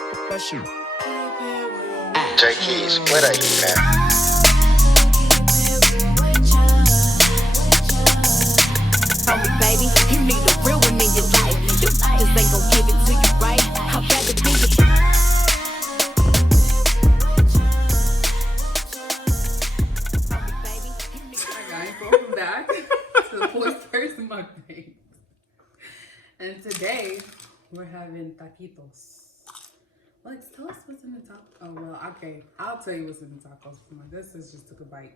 J Keys, play that heat, man. From me, baby, you need a real one in your life. You just ain't gon' give it to you right. I'd rather be Hi guys, welcome back to the poised mukbang. And today we're having taquitos. Lex, tell us what's in the taco. Oh well, okay, I'll tell you what's in the tacos. This is just took a bite.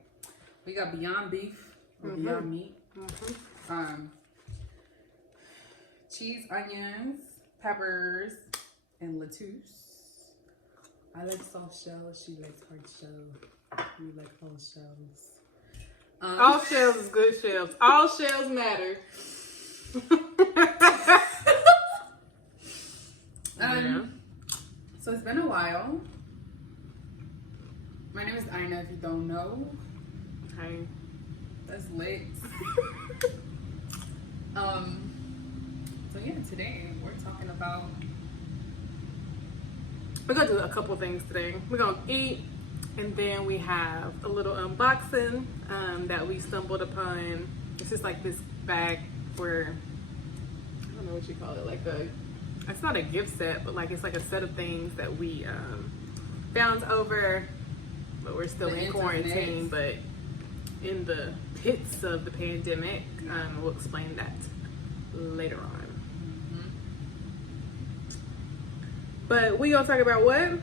We got Beyond Beef or Beyond Meat. Cheese, onions, peppers, and lettuce. I like soft shells. She likes hard shells. We like whole shells. All shells is good shells. All shells matter. Yeah. So it's been a while. My name is Ina, if you don't know. Hey. That's lit. So yeah, today we're talking about... We're gonna do a couple things today. We're gonna eat, and then we have a little unboxing that we stumbled upon. It's just like this bag where, I don't know what you call it, it's not a gift set, but like it's like a set of things that we found over, but we're still in quarantine, but in the pits of the pandemic. We'll explain that later on. But we gonna talk about what?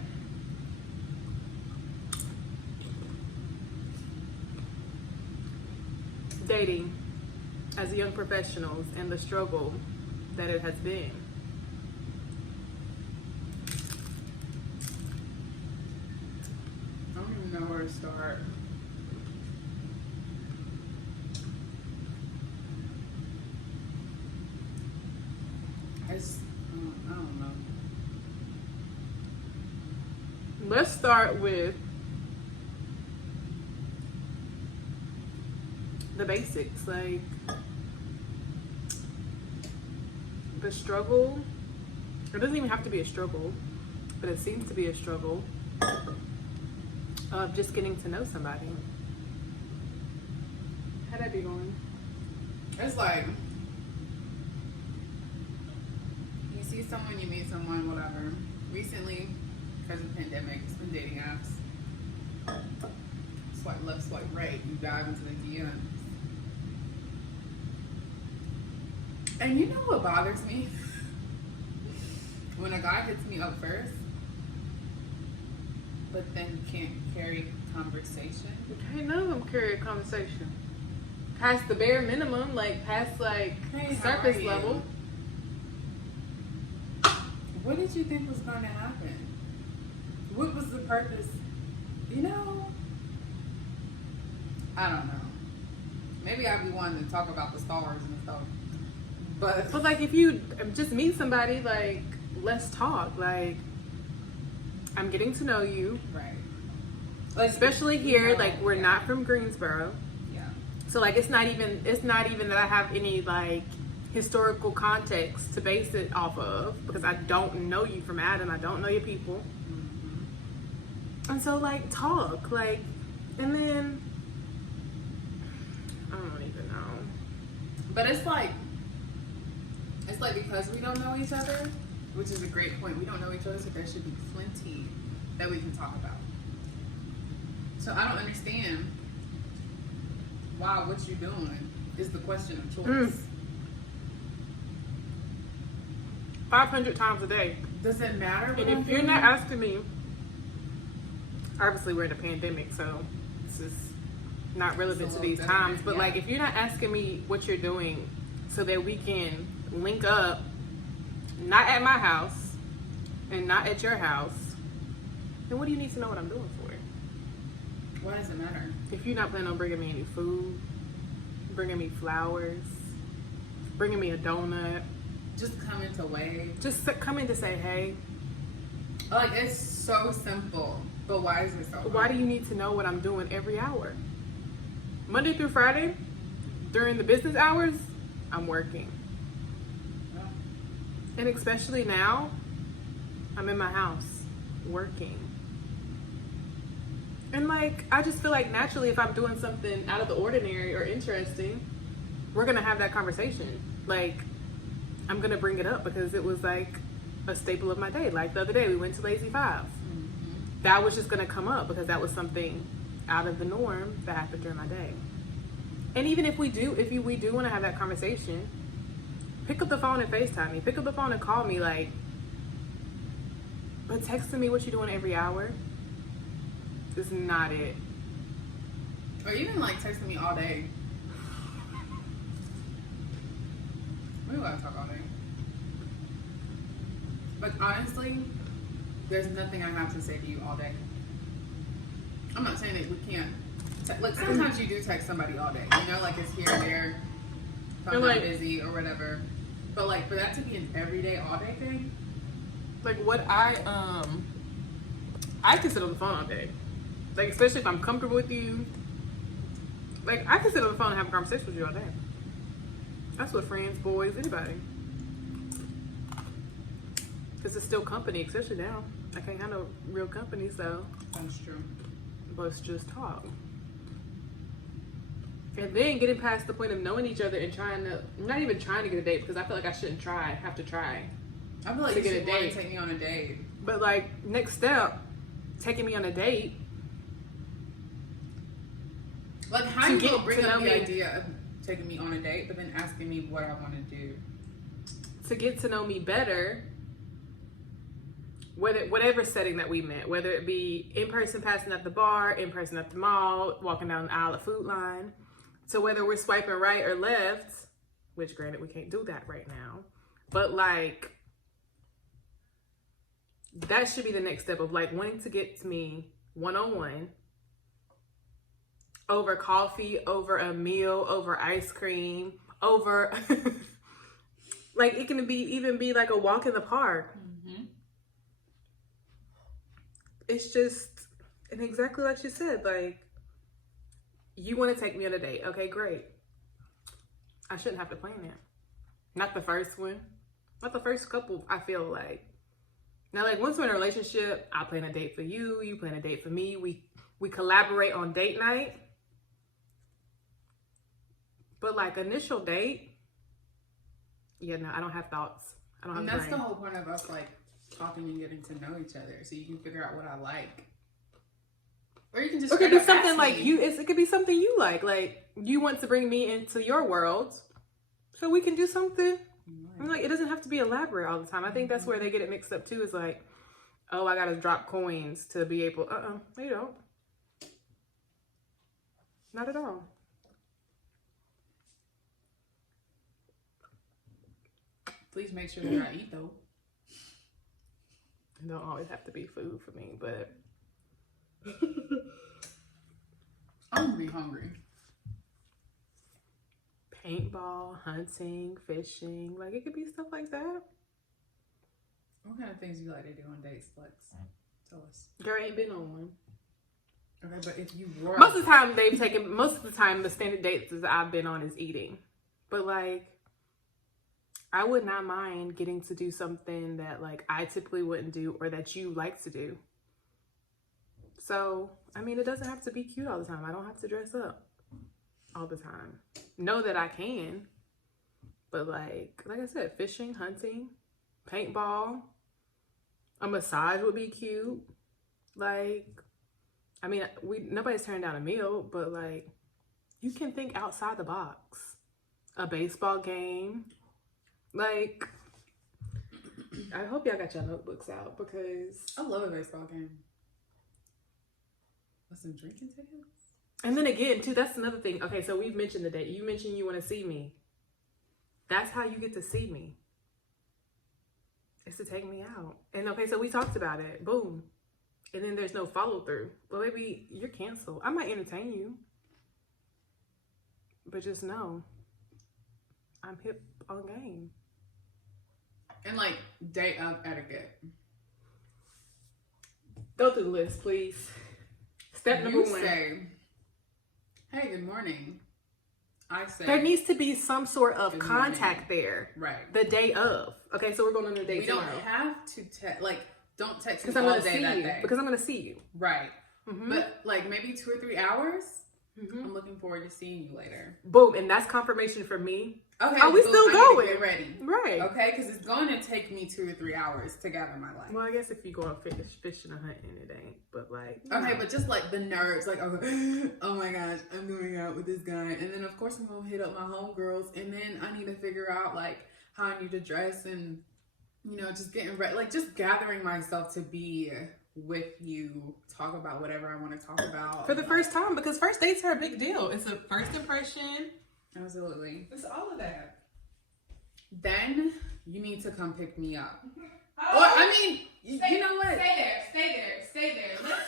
Dating as young professionals and the struggle that it has been. I don't even know where to start. I don't know. Let's start with the basics, like the struggle. It doesn't even have to be a struggle, but it seems to be a struggle of just getting to know somebody. How'd that be going? It's like, you see someone, you meet someone, whatever. Recently, because of the pandemic, it's been dating apps. Swipe left, swipe right, you dive into the DMs. And you know what bothers me? When a guy hits me up first, but then can't carry conversation. Okay, none of them carry a conversation. Past the bare minimum, like past like Hey, surface how are you? level. What did you think was going to happen? What was the purpose? You know, I don't know. Maybe I'd be wanting to talk about the stars and stuff. But But like if you just meet somebody, like let's talk. Like I'm getting to know you. right. Like, Especially you here, know, like we're yeah. not from Greensboro. Yeah. So like it's not even that I have any like historical context to base it off of, because I don't know you from Adam. I don't know your people. And so like talk, like, and then I don't even know. But it's like because we don't know each other, which is a great point. We don't know each other, so there should be plenty that we can talk about. So I don't understand why what you're doing is the question of choice. 500 times a day. Does it matter? And if you're not asking me, obviously we're in a pandemic, so this is not relevant It's a to these little times. different, But yeah. like, if you're not asking me what you're doing so that we can link up, not at my house and not at your house, then what do you need to know what I'm doing for? Why does it matter? If you're not planning on bringing me any food, bringing me flowers, bringing me a donut, Just coming to wave. just coming to say hey. Like, it's so simple, but why is it so hard? Why do you need to know what I'm doing every hour? Monday through Friday, during the business hours, I'm working. And especially now, I'm in my house working. And like, I just feel like naturally if I'm doing something out of the ordinary or interesting, we're gonna have that conversation. Like, I'm gonna bring it up because it was like a staple of my day. Like the other day we went to Lazy Five. That was just gonna come up because that was something out of the norm that happened during my day. And even if we do want to have that conversation, pick up the phone and FaceTime me. Pick up the phone and call me, like, but texting me what you're doing every hour is not it. Or even like texting me all day. We don't gotta talk all day. But honestly, there's nothing I have to say to you all day. I'm not saying that we can't. Like sometimes you do text somebody all day, you know, like it's here and there. If I'm not busy or whatever. But like for that to be an everyday, all day thing. Like what I can sit on the phone all day. Like especially if I'm comfortable with you. Like I can sit on the phone and have a conversation with you all day. That's what friends, boys, anybody. Because it's still company, especially now. I can't handle real company, so. That's true. Let's just talk. And then getting past the point of knowing each other and not even trying to get a date because I feel like I shouldn't have to try. I feel like you should want to take me on a date. But like, next step, taking me on a date. Like, how you gonna bring up the idea of taking me on a date, but then asking me what I want to do? To get to know me better, whatever setting that we met, whether it be in person passing at the bar, in person at the mall, walking down the aisle of Food Line, to whether we're swiping right or left, which granted we can't do that right now, but like that should be the next step of like wanting to get to me one-on-one over coffee, over a meal, over ice cream, over like it can even be like a walk in the park. It's just, and exactly like you said, like, you want to take me on a date. Okay, great. I shouldn't have to plan that. Not the first one. Not the first couple, I feel like. Now, like, once we're in a relationship, I plan a date for you. You plan a date for me. We collaborate on date night. But, like, initial date, yeah, no, I don't have thoughts. I don't have And that's brain. the whole point of us, like, talking and getting to know each other so you can figure out what I like. Or you can just it could be something like you. It could be something you like you want to bring me into your world, so we can do something. I'm like, it doesn't have to be elaborate all the time. I think that's where they get it mixed up too. Is like, oh, I gotta drop coins to be able. You don't. Not at all. Please make sure that I eat though. It don't always have to be food for me, but I'm gonna be hungry. Paintball, hunting, fishing, like it could be stuff like that. What kind of things do you like to do on dates, Flex? Tell us. Girl, ain't been on one. Okay, but if you were... Most of the time the standard dates that I've been on is eating. But like, I would not mind getting to do something that like I typically wouldn't do or that you like to do. So, I mean, it doesn't have to be cute all the time. I don't have to dress up all the time. Know that I can. But like I said, fishing, hunting, paintball, a massage would be cute. Like, I mean, nobody's turning down a meal, but like, you can think outside the box. A baseball game. Like, I hope y'all got your notebooks out because I love a baseball game. With some drinking tickets? And then again, too, that's another thing. Okay, so we've mentioned the date. You mentioned you want to see me. That's how you get to see me. It's to take me out. And okay, so we talked about it. Boom. And then there's no follow through. Well, maybe you're canceled. I might entertain you. But just know, I'm hip on game. And like, date of etiquette. Go through the list, please. Step number one. Say, hey, good morning. I say, there needs to be some sort of contact there. Right. The day of. Okay, so we're going on a date tomorrow. We don't have to like don't text me Because I'm all gonna day see that you. day. Because I'm gonna see you. Right. Mm-hmm. But like maybe 2 or 3 hours. Mm-hmm. I'm looking forward to seeing you later. Boom, and that's confirmation for me. Okay. Are we boom, still I need going? to get ready. Right. Okay, because it's going to take me 2 or 3 hours to gather my life. Well, I guess if you go out fishing or hunting, it ain't. But like, Okay, but just like the nerves, like, oh my gosh, I'm going out with this guy. And then, of course, I'm going to hit up my homegirls. And then I need to figure out, like, how I need to dress and, you know, just getting ready. Like, just gathering myself to be with you, talk about whatever I want to talk about. for the first time, because first dates are a big deal. It's a first impression. Absolutely. It's all of that. Then you need to come pick me up. Oh, Or, I mean, you know what? Stay there. Let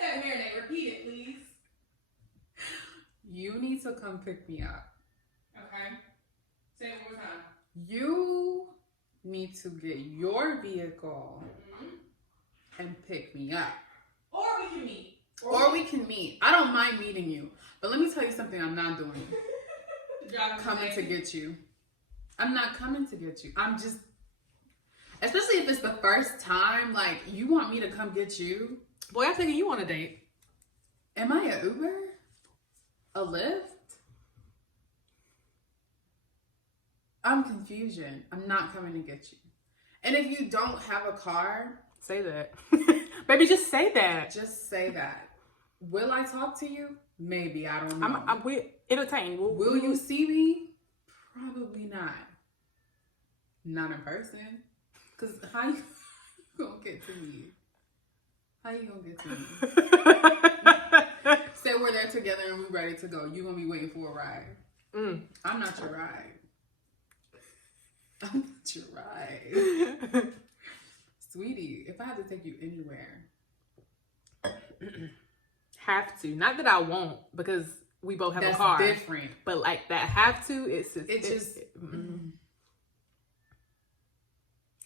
that marinate. Repeat it, please. You need to come pick me up. Okay. Say it one more time. You need to get your vehicle and pick me up. Or we can meet. Or we can meet. I don't mind meeting you. But let me tell you something I'm not doing. Coming to get you. I'm not coming to get you. I'm just, especially if it's the first time, like, you want me to come get you. Boy, I'm taking you on a date. Am I an Uber? A Lyft? I'm confusion. I'm not coming to get you. And if you don't have a car, Say that. Baby, just say that. just say that. Will I talk to you? Maybe. I don't know. We entertain. Will you see me? Probably not. Not in person. Because how you gonna get to me? How you gonna get to me? Say we're there together and we're ready to go. You gonna be waiting for a ride. I'm not your ride. I'm not your ride. Sweetie, if I had to take you anywhere. Have to. Not that I won't, because we both have That's a car. different. But like that have to, it's I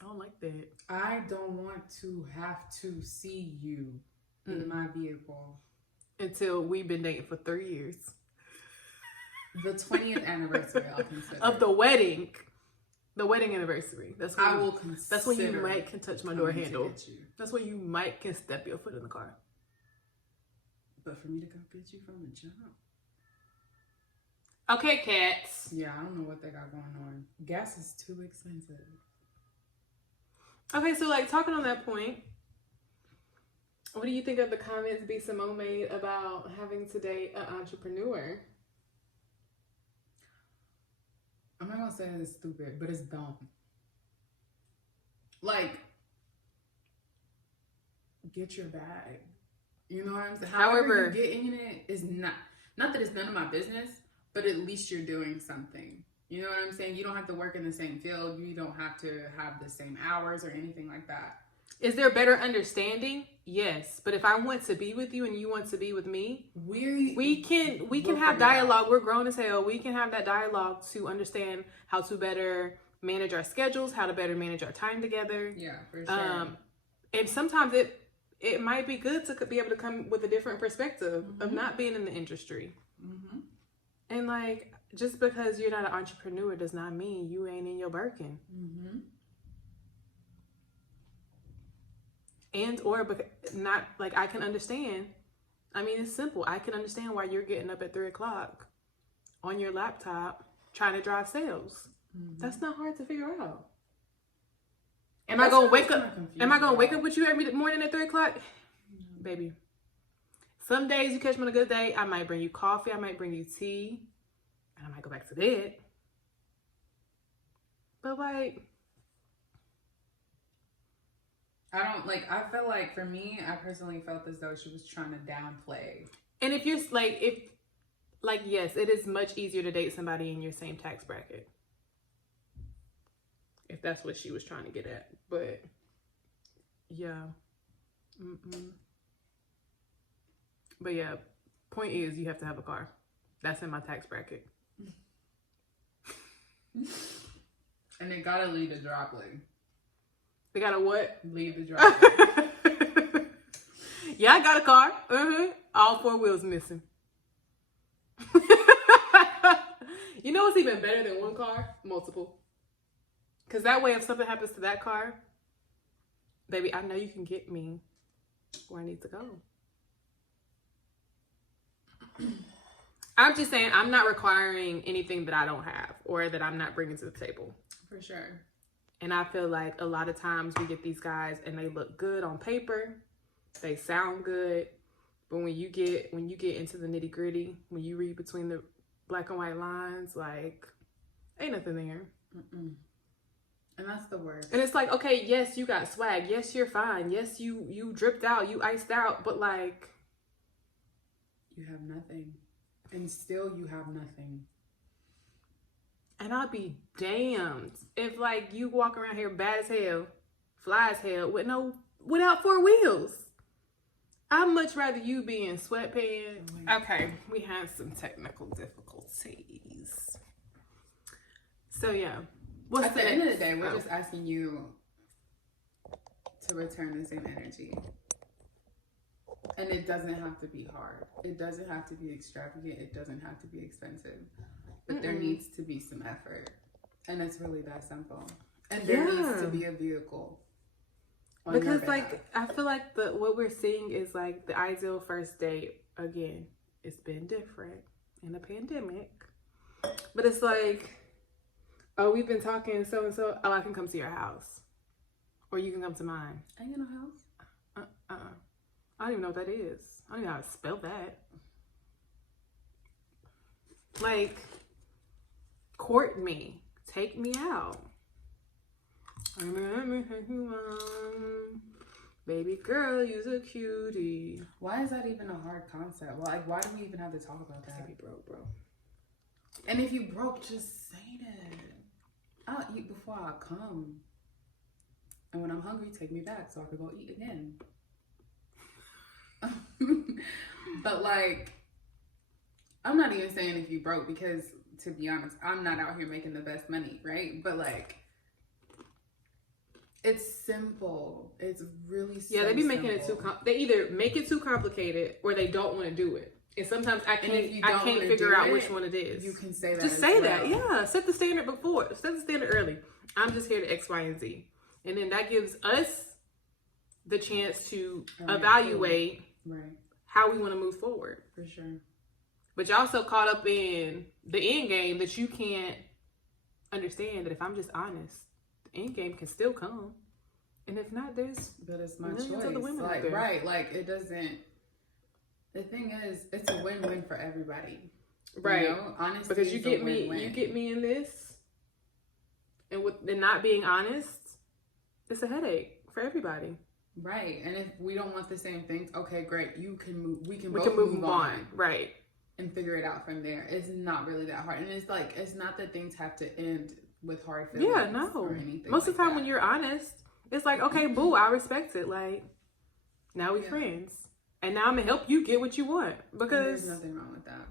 don't like that. I don't want to have to see you in my vehicle. Until we've been dating for 3 years. The 20th anniversary, I'll consider. Of the wedding. The wedding anniversary. That's when I will consider. That's when you might can touch my door coming to handle. get you. That's when you might can step your foot in the car. But for me to come get you from the jump. Okay, cats. Yeah, I don't know what they got going on. Gas is too expensive. Okay, so like talking on that point, what do you think of the comments B. Simone made about having to date an entrepreneur? I'm not gonna say it's stupid, but it's dumb. Like, get your bag. You know what I'm saying? However you get in it is not that it's none of my business, but at least you're doing something. You know what I'm saying? You don't have to work in the same field. You don't have to have the same hours or anything like that. Is there better understanding? Yes. But if I want to be with you and you want to be with me, we can have dialogue. We're grown as hell. We can have that dialogue to understand how to better manage our schedules, how to better manage our time together. Yeah, for sure. And sometimes it might be good to be able to come with a different perspective of not being in the industry. Mm-hmm. And like, just because you're not an entrepreneur does not mean you ain't in your Birkin. Mm-hmm. And or not like I can understand. I mean, it's simple. I can understand why you're getting up at 3:00 on your laptop trying to drive sales. Mm-hmm. That's not hard to figure out. Am I gonna wake up? Am I gonna wake up with you every morning at 3:00? Mm-hmm. Baby. Some days you catch me on a good day, I might bring you coffee. I might bring you tea, and I might go back to bed. But like, I felt like for me, I personally felt as though she was trying to downplay. And if you're like, yes, it is much easier to date somebody in your same tax bracket. If that's what she was trying to get at. But yeah. But yeah, point is you have to have a car. That's in my tax bracket. And they gotta leave the driveway. They gotta what? Leave the driveway. Yeah, I got a car. All 4 wheels missing. You know what's even better than one car? Multiple. Because that way, if something happens to that car, baby, I know you can get me where I need to go. I'm just saying, I'm not requiring anything that I don't have or that I'm not bringing to the table. For sure. And I feel like a lot of times we get these guys and they look good on paper, they sound good, but when you get into the nitty gritty, when you read between the black and white lines, like, ain't nothing there. Mm-mm. And that's the worst. And it's like, okay, yes, you got swag. Yes, you're fine. Yes, you dripped out, you iced out, but like, you have nothing. And still you have nothing. And I'd be damned if like you walk around here bad as hell, fly as hell, without 4 wheels. I'd much rather you be in sweatpants. Okay, we had some technical difficulties. So yeah. At the end of the day, we're just asking you to return the same energy. And it doesn't have to be hard. It doesn't have to be extravagant. It doesn't have to be expensive. But there needs to be some effort. And it's really that simple. And there needs to be a vehicle. Because like, I feel like what we're seeing is like the ideal first date. Again, it's been different in a pandemic. But it's like, oh, we've been talking so-and-so. Oh, I can come to your house. Or you can come to mine. I ain't got no house. I don't even know what that is. I don't even know how to spell that. Like, court me. Take me out. Let me take you on. Baby girl, you's a cutie. Why is that even a hard concept? Well, like, why do we even have to talk about that? If you broke, bro. And if you broke, just say that. I'll eat before I come. And when I'm hungry, take me back so I can go eat again. But like, I'm not even saying if you broke, because to be honest, I'm not out here making the best money, right? But like, it's simple. It's really simple. Yeah, they be making it too they either make it too complicated or they don't want to do it. And sometimes I can't figure out which one it is. You can say that. Just say that. Yeah, set the standard before. Set the standard early. I'm just here to X, Y, and Z. And then that gives us the chance to evaluate how we want to move forward. For sure. But you're also caught up in the end game that you can't understand that if I'm just honest, the end game can still come. And if not, but it's my millions choice. of the women out like, there. right. Like, it doesn't. The thing is, it's a win-win for everybody. Right. You know? Honesty because you is get a me, win-win. you get me in this, and with the not being honest, it's a headache for everybody. Right. And if we don't want the same things, okay, great. You can move. We can We both can move on. Right. And figure it out from there. It's not really that hard. And it's like, it's not that things have to end with hard feelings. Yeah, no. Or anything Most of the time that. when you're honest, it's like, okay, boo, I respect it. Like, now we friends. And now I'm going to help you get what you want. Because there's nothing wrong with that.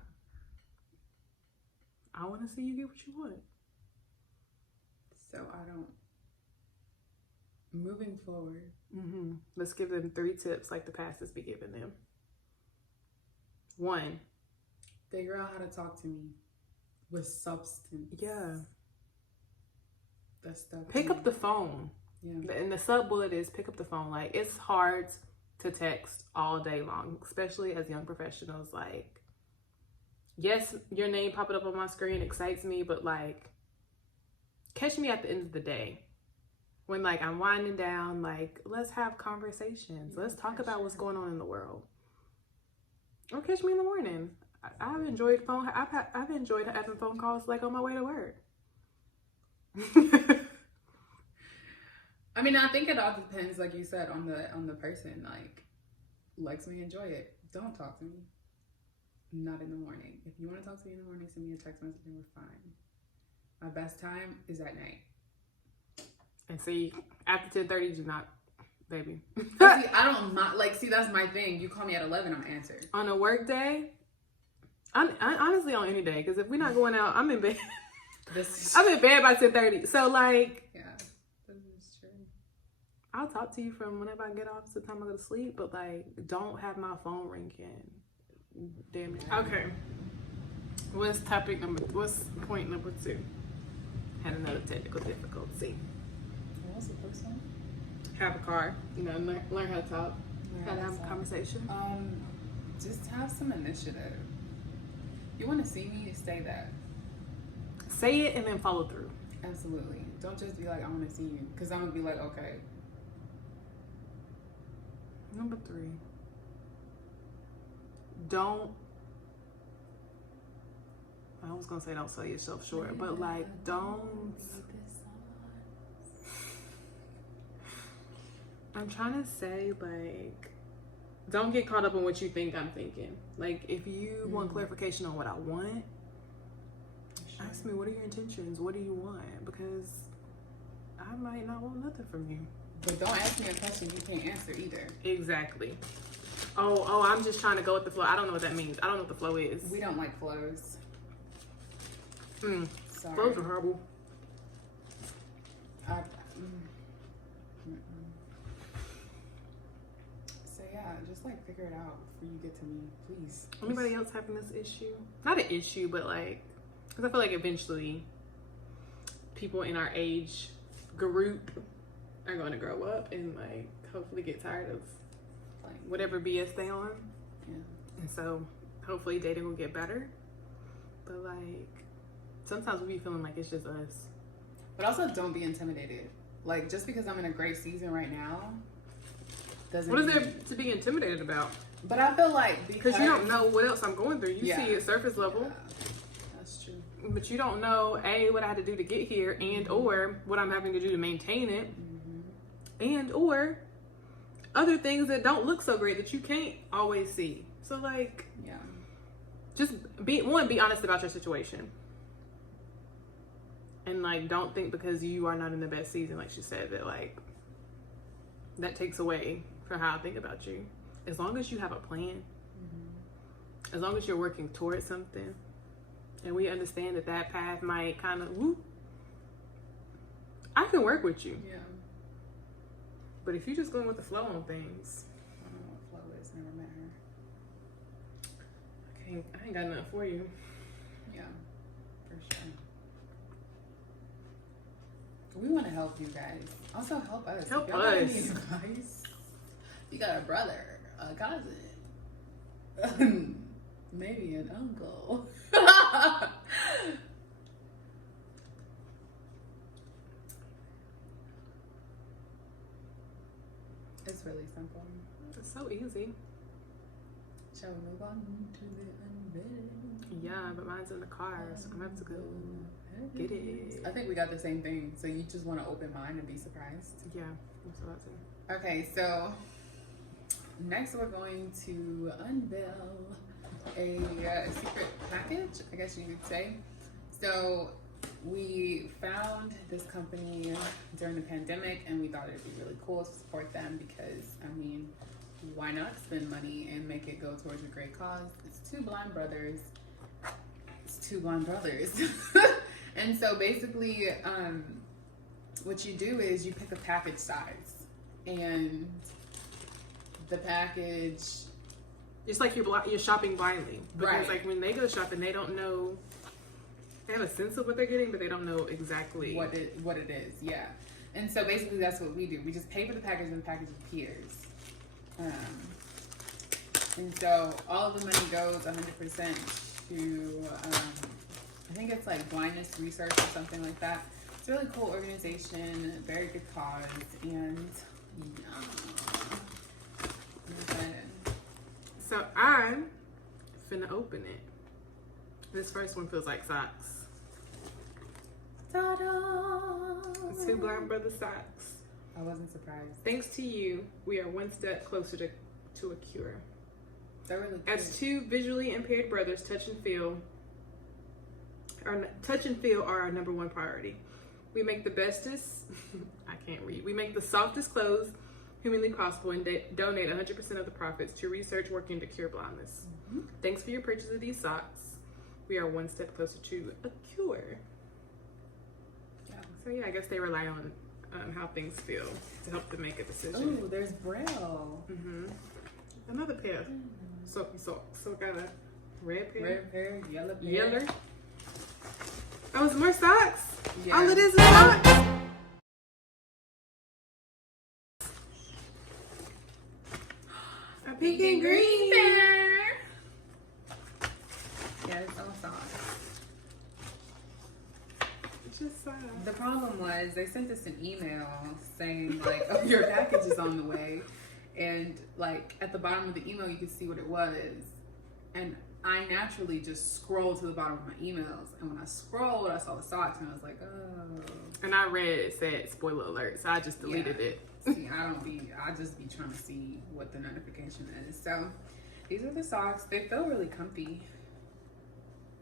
I want to see you get what you want. So moving forward. Mm-hmm. Let's give them 3 tips like the pastors be giving them. 1. Figure out how to talk to me with substance. Yeah. That's stuff. Pick up the phone. Yeah. And the sub bullet is pick up the phone. Like, it's hard to text all day long, especially as young professionals. Like, yes, your name popping up on my screen excites me, but like, catch me at the end of the day. When like I'm winding down, like, let's have conversations. Let's talk about what's going on in the world. Or catch me in the morning. I've enjoyed I've enjoyed having phone calls like on my way to work. I mean, I think it all depends, like you said, on the person. Like, likes me, enjoy it. Don't talk to me. Not in the morning. If you want to talk to me in the morning, send me a text message and we're fine. My best time is at night. And see, after 10:30, do not, baby. See, I don't not like. See, that's my thing. You call me at 11, I'm answered. On a work day, I honestly on any day, because if we're not going out, I'm in bed. I'm in bed by 10:30. So like, yeah, this is true. I'll talk to you from whenever I get off to the time I go to sleep, but like, don't have my phone ringing. Damn it. Okay. What's point number 2? Had another technical difficulty. What was the first one? have a car. You know, learn how to talk, how to have a conversation. Just have some initiative. You want to see me? Say that. Say it and then follow through. Absolutely. Don't just be like, I want to see you. Because I'm going to be like, okay. Number 3. Don't. I was going to say don't sell yourself short, but like, don't. I'm trying to say, like, don't get caught up in what you think I'm thinking. Like, if you want clarification on what I want, ask me, what are your intentions? What do you want? Because I might not want nothing from you. But don't ask me a question you can't answer either. Exactly. Oh, I'm just trying to go with the flow. I don't know what that means. I don't know what the flow is. We don't like flows. Sorry. Flows are horrible. So yeah, just like figure it out before you get to me, please. Anybody else having this issue? Not an issue, but like, because I feel like eventually people in our age group are going to grow up and like hopefully get tired of like whatever BS they on. Yeah. And so hopefully dating will get better. But like, sometimes we be feeling like it's just us. But also don't be intimidated. Like, just because I'm in a great season right now doesn't What is there to be intimidated about? But I feel like because you don't know what else I'm going through. You see it surface level. Yeah, that's true. But you don't know what I had to do to get here, and or what I'm having to do to maintain it, and or other things that don't look so great that you can't always see. So like, yeah, just be honest about your situation, and like, don't think because you are not in the best season, like she said, that like that takes away from how I think about you. As long as you have a plan, as long as you're working towards something, and we understand that path might kind of, I can work with you. Yeah. But if you're just going with the flow on things, I don't know what flow is. Never met her. I ain't got nothing for you. Yeah, for sure. We want to help you guys. Also help us. Help If y'all got us. any advice, you got a brother, a cousin, maybe an uncle. It's really simple. It's so easy. Shall we move on to the unveil? Yeah, but mine's in the car, so I'm gonna have to go get it. I think we got the same thing. So you just want to open mine and be surprised. Yeah, I'm so about to. Okay, so next we're going to unveil a secret package, I guess you could say. So we found this company during the pandemic and we thought it'd be really cool to support them because, I mean, why not spend money and make it go towards a great cause? It's two blind brothers. And so basically, what you do is you pick a package size, and the package, It's like you're shopping blindly, because Right. like when they go shopping, they don't know. They have a sense of what they're getting, but they don't know exactly what it is, yeah. And so basically that's what we do. We just pay for the package and the package appears. And so all of the money goes 100% to, I think it's like blindness research or something like that. It's a really cool organization, very good cause, and So I'm finna open it. This first one feels like socks. Ta-da! Two blind brother socks. I wasn't surprised. Thanks to you, we are one step closer to a cure. They're really cute. As two visually impaired brothers, touch and feel are our number one priority. We make the bestest, I can't read. We make the softest clothes humanly possible and donate 100% of the profits to research working to cure blindness. Thanks for your purchase of these socks. We are one step closer to a cure. Yeah. So yeah, I guess they rely on how things feel to help them make a decision. Oh, there's Braille. Another pair. So got a red pair. Red pair, yellow pair. Yeller. Oh, some more socks? Yeah. All it is socks? pink and green there. Yeah, it's all socks. It's just socks. The problem was they sent us an email saying like, "Oh, your package is on the way," and like at the bottom of the email you could see what it was, and I naturally just scrolled to the bottom of my emails, and when I scrolled, I saw the socks, and I was like, "Oh." And I read it said spoiler alert, so I just deleted it. See, I just be trying to see what the notification is. So these are the socks. They feel really comfy.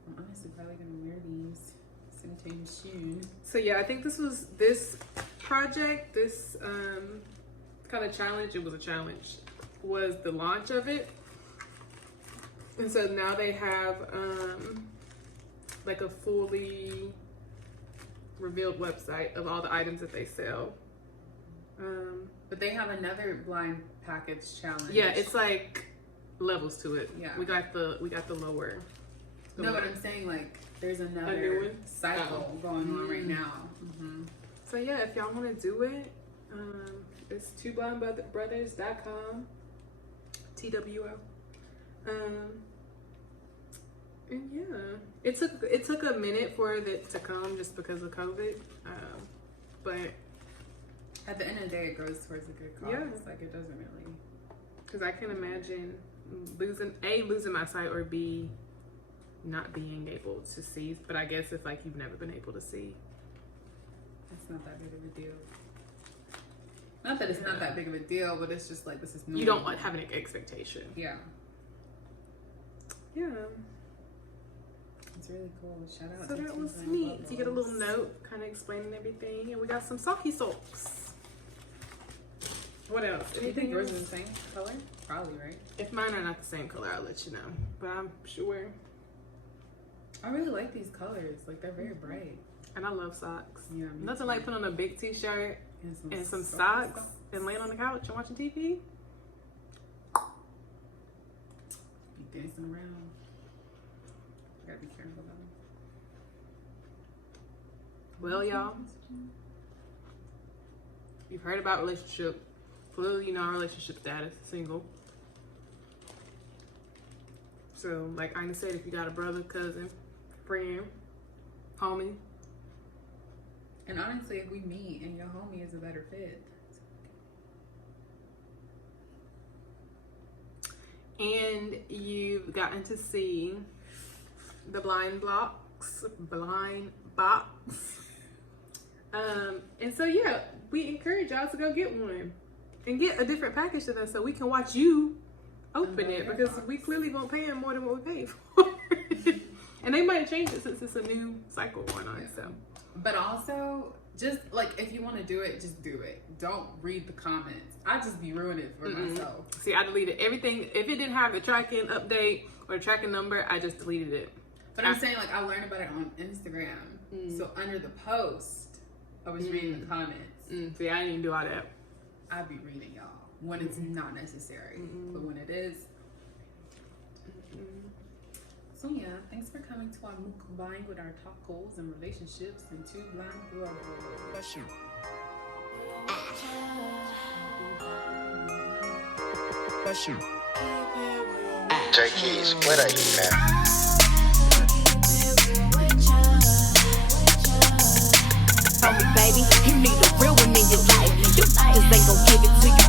I'm honestly probably gonna wear these sometime soon. So yeah, I think this project, this kind of challenge, it was a challenge, was the launch of it. And so now they have like a fully revealed website of all the items that they sell. But they have another blind package challenge. Yeah, it's like levels to it. Yeah. We got the lower. No, but I'm saying like there's A new another one? cycle going on right now. Mm-hmm. So yeah, if y'all want to do it, it's twoblindbrothers.com. TWO. And yeah, it took a minute for it to come just because of COVID. But At the end of the day, it goes towards a good cause. Yeah. Like it doesn't really. because I can imagine losing my sight, or B, not being able to see. But I guess if like you've never been able to see, It's not that big of a deal. Not that it's not that big of a deal, but it's just like this is normal. you don't have an expectation. Yeah, Yeah. it's really cool. Shout out. So to that was Tuesday neat. So you get a Bubbles. little note kind of explaining everything. And we got some socky socks. What else? Do you Anything think yours else? is the same color? Probably, right? If mine are not the same color, I'll let you know. But I'm sure. I really like these colors. Like they're very bright. And I love socks. Yeah, me Nothing too. like putting on a big t-shirt and some soft socks and laying on the couch and watching TV. Be dancing around. Gotta be careful though. Well, y'all, you've heard about relationship. Clearly, you know our relationship status, single. So, like Ina said, if you got a brother, cousin, friend, homie, And honestly, if we meet and your homie is a better fit, and you've gotten to see the blind box. And so yeah, we encourage y'all to go get one and get a different package than us so we can watch you open it, because we clearly won't pay them more than what we paid for. And they might change it since it's a new cycle going on. So, but also just like if you want to do it, just do it. Don't read the comments. I just be ruining it for myself. see, I deleted everything. If it didn't have the tracking update or the tracking number, I just deleted it. But I'm saying like I learned about it on Instagram. So under the post, I was reading the comments. See, I didn't even do all that. I'd be reading y'all when it's not necessary, but when it is. So yeah, thanks for coming to our mukbang with our tacos and relationships and two blind brothers. Bless you. Bless you. J Keys, what are you, man? Tell me, baby, you need a real one in your life. You just ain't gon' give it to you